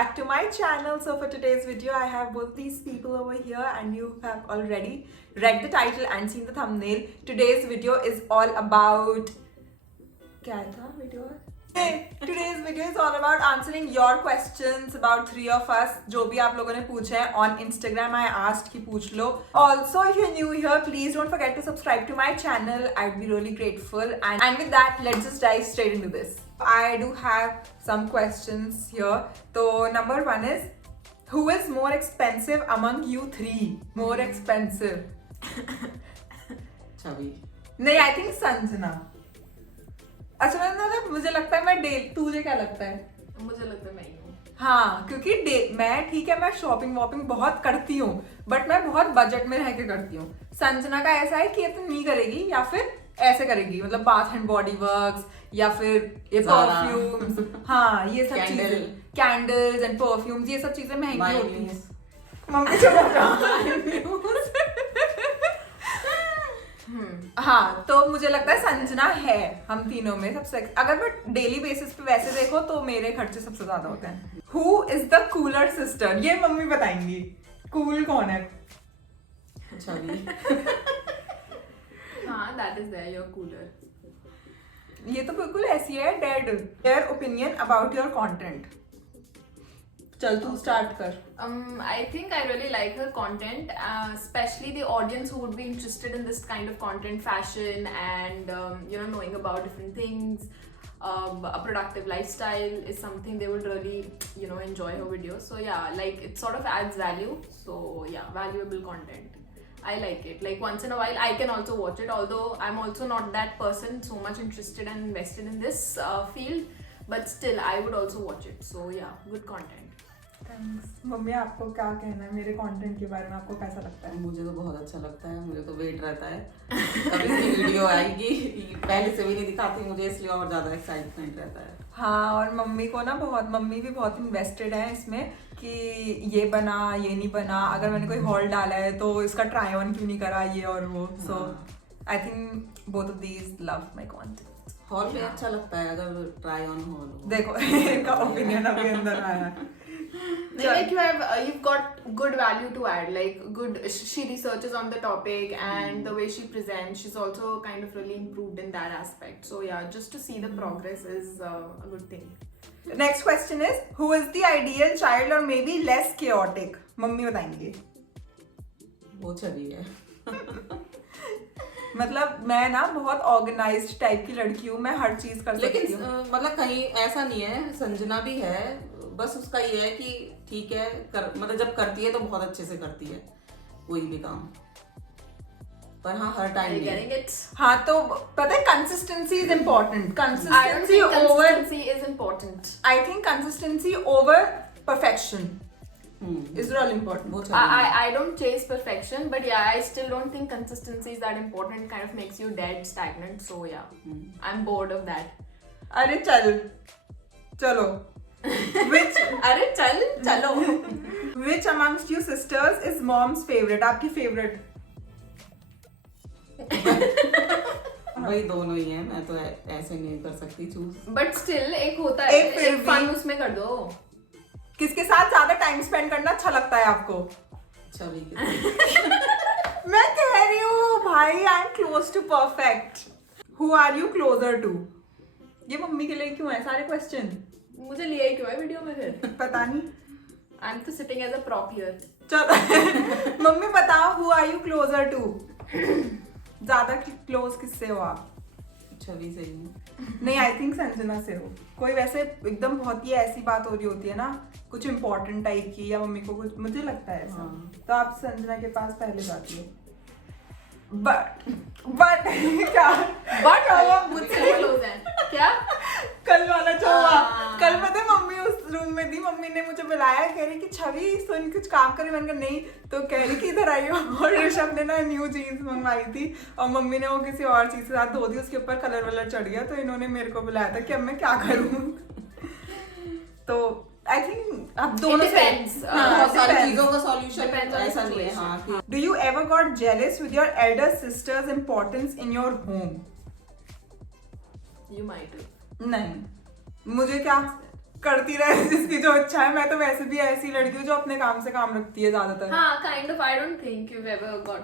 back to my channel. So for today's video I have both these people over here and you have already read the title and seen the thumbnail. Today's video is all about क्या था video? Today's video is all about answering your questions about three of us. जो भी आप लोगों ने पूछे हैं on Instagram I asked कि पूछ लो. Also if you're new here, please don't forget to subscribe to my channel. I'd be really grateful. And with that, let's just dive straight into this. I do have some questions here. So number one is, who is more expensive among you three? More expensive? छवि. नहीं, I think Sanjana. अच्छा मतलब मुझे लगता है मैं तुझे क्या लगता है? मुझे लगता है मैं ही हूँ. हाँ, क्योंकि मैं ठीक है, मैं शॉपिंग वॉपिंग बहुत करती हूँ बट मैं बहुत बजट में रह के करती हूँ. संजना का ऐसा है कि ये तो नहीं करेगी या फिर ऐसे करेगी, मतलब बाथ एंड बॉडी वर्क्स या फिर ये परफ्यूम्स, हाँ ये सब चीजें, कैंडल्स एंड परफ्यूम्स, ये सब चीजें महंगी होती हैं. मम्मी हाँ, तो मुझे लगता है संजना है हम तीनों में सबसे. अगर मैं डेली बेसिस पे वैसे देखो तो मेरे खर्चे सबसे ज्यादा होते हैं. Who is the cooler sister? ये मम्मी बताएंगी. कूल कौन है? छवि. हाँ, that is there, you're cooler. ये तो बिल्कुल ऐसी है. Dead their opinion about your content. चल तू स्टार्ट कर. I think I really like her content, especially the audience who would be interested in this kind of content, fashion and knowing about different things. A productive lifestyle is something they would really enjoy her videos. So yeah, like it sort of adds value. So yeah, valuable content. I like it. Like once in a while I can also watch it, although I'm also not that person so much interested and invested in this field, but still I would also watch it. So yeah, good content. Mummy आपको क्या कहना है मेरे content के बारे में? आपको कैसा लगता है? मुझे तो बहुत अच्छा लगता है. मुझे तो वेट रहता है कब इसकी वीडियो आएगी. पहले से भी नहीं दिखाती मुझे, इसलिए और ज्यादा एक्साइटमेंट रहता है. हाँ, और मम्मी को ना मम्मी भी बहुत इन्वेस्टेड है इसमें कि ये बना, ये नहीं बना, अगर मैंने कोई हॉल डाला है तो इसका ट्राई ऑन क्यों नहीं करा, ये और वो. So I think both of these love my content. Hall में अच्छा लगता है अगर ट्राई ऑन हॉल. देखो इनका ओपिनियन अभी अंदर आया. Like you've got good value to add, like good, she researches on the topic and the way she presents, she's also kind of really improved in that aspect. So yeah, just to see the progress is a good thing. Next question is, who is the ideal child or maybe less chaotic? Mummy बताएंगे. वो छवि है. मतलब मैं ना बहुत organised type की लड़की हूँ, मैं हर चीज कर सकती हूँ. लेकिन मतलब कहीं ऐसा नहीं है, संजना भी है, बस उसका ये है कि ठीक है मतलब जब करती है तो बहुत अच्छे से करती है कोई भी काम, पर हाँ हर टाइम नहीं. हाँ, तो पता है consistency is important. Consistency is important. I think consistency over perfection is really important. I don't chase perfection, but yeah, I still don't think consistency is that important. It kind of makes you dead stagnant. So yeah, I'm bored of that. अरे चलो. चलो. Which amongst you sisters is mom's favorite? आपकी favorite? वही दोनों ही हैं. मैं तो ऐसे नहीं कर सकती चूज. But still एक होता है, एक फन उसमें कर दो. किसके साथ ज्यादा टाइम स्पेंड करना अच्छा लगता है आपको? छवि के. मैं कह रही हूँ भाई, I am close to perfect. Who are you closer to? ये मम्मी के लिए क्यों है सारे क्वेश्चन? मुझे लिया ही क्यों है वीडियो में फिर? पता नहीं. I'm तो sitting as a prop here. चलो मम्मी बताओ, who are you closer to? ज्यादा क्लोज किससे हो आप? छवि से ही. नहीं, आई थिंक संजना से हो. कोई वैसे एकदम बहुत ही ऐसी बात हो रही होती है ना, कुछ इम्पोर्टेंट टाइप की, या मम्मी को कुछ, मुझे लगता है ऐसा. तो आप संजना के पास पहले जाती हो. बट क्या मुझसे क्लोज है क्या? कल वाला जो हुआ, कल पता है मम्मी उस रूम में थी, मम्मी ने मुझे बुलाया, कह रही कि छवि सुन कुछ काम करे. मैंने कहा नहीं, तो कह रही कि इधर आई हो. और ऋषभ ने ना न्यू जीन्स मंगवाई थी और मम्मी ने वो किसी और चीज के साथ धो दी, उसके ऊपर कलर वलर चढ़ गया, तो इन्होंने मेरे को बुलाया था कि अब मैं क्या करूँ. तो आई थिंक अब दोनों बहुत सारी चीजों का सॉल्यूशन ऐसा नहीं है. हाँ. Do you ever got jealous with your Elder sisters importance in your home? You might have. नहीं, मुझे क्या करती रहे जिसकी जो अच्छा है। मैं तो वैसे भी ऐसी लड़की हूँ जो अपने काम से काम रखती है ज्यादातर। हाँ, kind of. I don't think you've ever got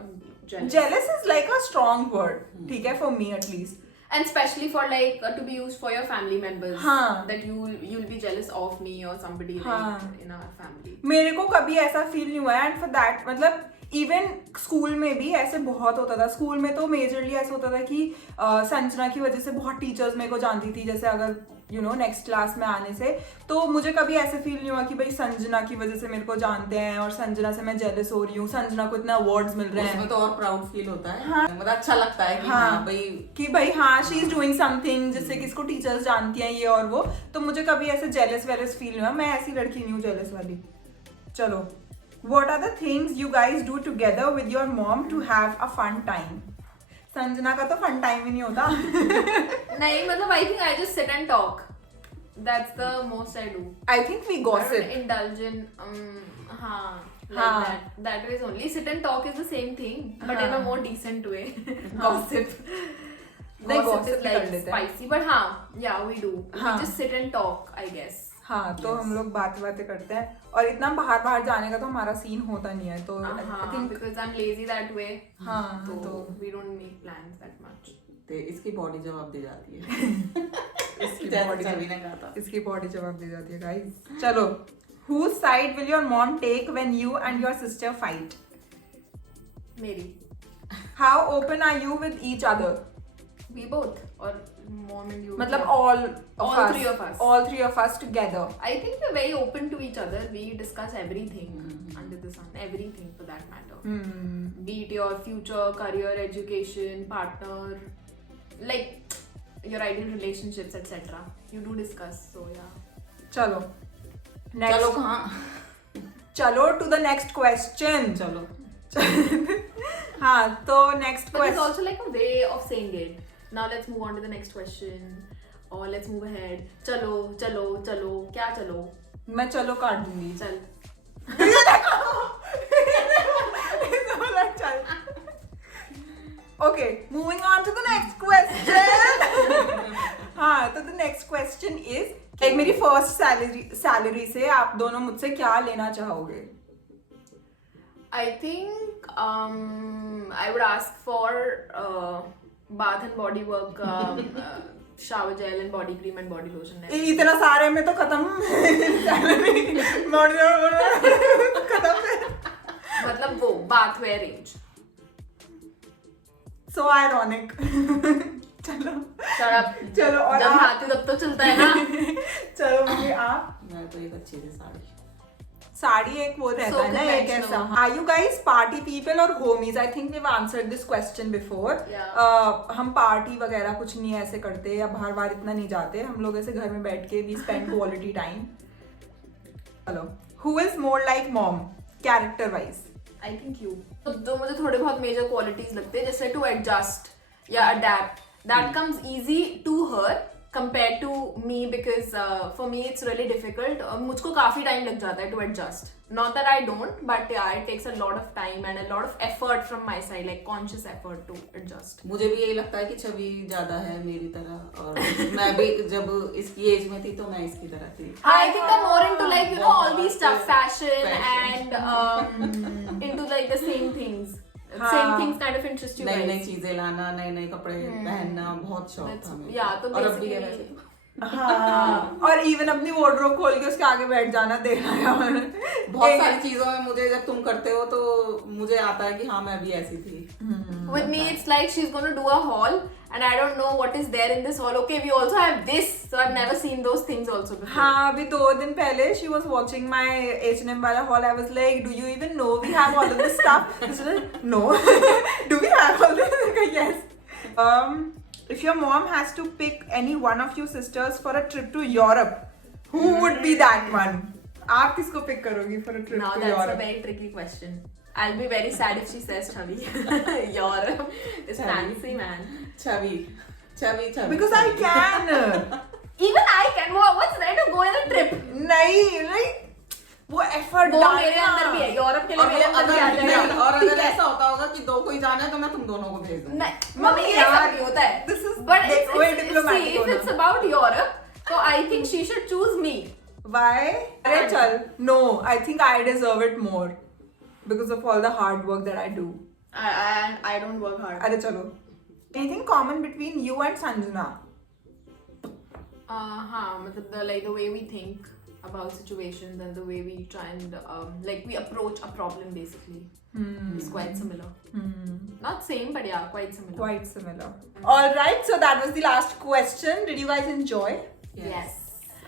jealous. Jealous is like a strong word, ठीक है, for me at least. And especially for like to be used for your family members. हाँ. That you'll be jealous of me or somebody हाँ. like in our family. मेरे को कभी ऐसा feel नहीं हुआ है एंड फॉर दैट मतलब इवन स्कूल में भी ऐसे बहुत होता था। स्कूल में तो मेजरली ऐसा होता था कि संजना की वजह से बहुत टीचर्स मेरे को जानती थी, जैसे अगर यू नो नेक्स्ट क्लास में आने से, तो मुझे कभी ऐसे फील नहीं हुआ कि भाई संजना की वजह से मेरे को जानते हैं और संजना से मैं जेलस हो रही हूँ, संजना को इतने अवार्ड्स मिल रहे हैं। उसमें तो और प्राउड फील होता है। हाँ। मतलब अच्छा लगता है कि हाँ भाई, कि भाई हाँ शी इज डूइंग समथिंग जिससे किसको टीचर्स जानती हैं ये और वो। तो मुझे कभी ऐसे जेलस वेलस फील नहीं हुआ। मैं ऐसी लड़की नहीं हूँ जेलस वाली। चलो, what are the things you guys do together with your mom to have a fun time? Sanjana का तो फन टाइम ही नहीं होता। नहीं, मतलब I think I just sit and talk. That's the most I do. I think we I gossip. don't indulge in हाँ, like हाँ. that way only. Sit and talk is the same thing, but in a हाँ. more decent way. Gossip. नहीं, Gossip gossip is भी like कर लेते हैं। spicy, but हाँ, yeah, we do. हाँ. We just sit and talk, I guess. हाँ, तो हम लोग बातें करते हैं और इतना बाहर जाने का तो हमारा सीन होता नहीं है। तो I हाँ, think because I'm lazy that way. हाँ, तो तो we don't make plans that much. तो इसकी बॉडी जवाब दे जाती है। इसकी जैसे बॉडी छवि ने कहा था। इसकी बॉडी जवाब दे जाती है गाइस। चलो, whose side will your mom take when you and your sister fight? मेरी. How open are you with each other? We both, or mom and you. मतलब Yeah. all three of us. all three of us together. I think we're very open to each other. We discuss everything under the sun, everything for that matter. Be it your future, career, education, partner, like your ideal relationships, etc. You do discuss, so yeah. चलो, next. चलो कहाँ? चलो to the next question. चलो। हाँ, तो next But it's question. also like a way of saying it. Now let's move on to the next question, or let's move ahead. चलो, चलो, चलो, क्या चलो? मैं चलो काट दूंगी। चल. Okay, moving on to the next question. हाँ, तो the next question is एक मेरी first salary से आप दोनों मुझसे क्या लेना चाहोगे? I think I would ask for bath and body work, shower gel and body cream and body lotion. इतना सारे में तो खत्म खत्म है। मतलब वो bathware range. So ironic. चलो चलो और जब आप नहाती तब तो चलता है ना. चलो मम्मी आप मैं तो एक अच्छी सी साड़ी। साड़ी एक वो रहता So है ना एक conventional. ऐसा। Are you guys party people or homies? I think we've answered this question before. Yeah. हम पार्टी वगैरह कुछ नहीं ऐसे करते या बाहर इतना नहीं जाते। हम लोग ऐसे घर में बैठ के we spend quality time. चलो, who is more like mom character wise? I think you. तो मुझे थोड़े बहुत major qualities लगते हैं, जैसे to adjust या adapt. That comes easy to her compared to me, because for me it's really difficult. मुझको काफी time लग जाता है to adjust. Not that I don't, but yeah, it takes a lot of time and a lot of effort from my side, like conscious effort to adjust. मुझे भी यही लगता है कि छवि ज्यादा है मेरी तरह, और मैं भी जब इसकी एज में थी तो मैं इसकी तरह थी। I think I'm more into like, you know, all these stuff, fashion and into like the same things. Same things kind of interest you नई guys. नई चीजें लाना, नए नए कपड़े पहनना बहुत शौक था मुझे। Yeah, तो और अब भी है basically वैसे। हाँ, और इवन अपनी वार्डरोब खोल के उसके आगे बैठ जाना देखना यार। बहुत सारी चीजों में मुझे जब तुम करते हो तो मुझे आता है कि हाँ मैं भी ऐसी थी। With me, it's like she's going to do a haul, and I don't know what is there in this haul. Okay, we also have this, so I've never seen those things also before. हाँ, अभी 2 दिन पहले she was watching my H&M वाला haul. I was like, do you even know we have all of this stuff? She was like, no. Do we have all this? Yes. If your mom has to pick any one of you sisters for a trip to Europe, who would be that one? आप किसको pick करोगी for a trip Now to that's Europe? a very tricky question. I'll be very sad if she says Chavi. Europe is fancy, man. Chhavi Because I can. Even I can. What's there to go in a trip? नहीं, like वो effort वो डालना। मेरे अंदर भी है. Europe के लिए और मेरे अंदर भी आ जाएगा. और अगर ऐसा होता होगा कि 2 को ही जाना है तो मैं तुम दोनों को भेज दूंगी। नहीं, मम्मी ये सब नहीं होता है. This is But way it's diplomatic see, if होना। it's about Europe, so I think she should choose me. Why? अरे चल. No, I think I deserve it more because of all the hard work that I do. I don't work hard. अरे चलो. Anything common between you and Sanjana? हाँ मतलब the way we think about situations and the way we try and we approach a problem basically is quite similar. Not same, but yeah, quite similar. Quite similar. All right, so that was the last question. Did you guys enjoy? Yes,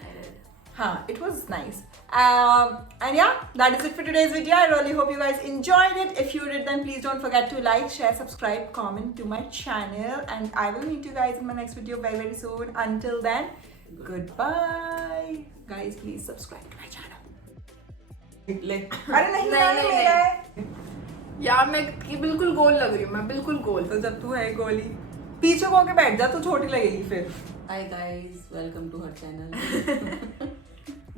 I did. It was nice. And yeah, that is it for today's video. I really hope you guys enjoyed it. If you did, then please don't forget to like, share, subscribe, comment to my channel. And I will meet you guys in my next video very, very soon. Until then, goodbye. Guys, please subscribe to my channel. अरे नहीं नहीं, नहीं, मेरा है. यार मैं बिल्कुल गोल लग रही हूँ, मैं बिल्कुल गोल. तो जब तू है गोली पीछे को के बैठ जा, तू छोटी लगेगी फिर. Hi guys, welcome to her channel.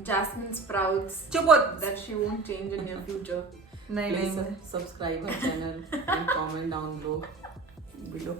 Jasmine sprouts चुप हो. that she won't change in your future. नहीं Please नहीं subscribe her channel and comment down below.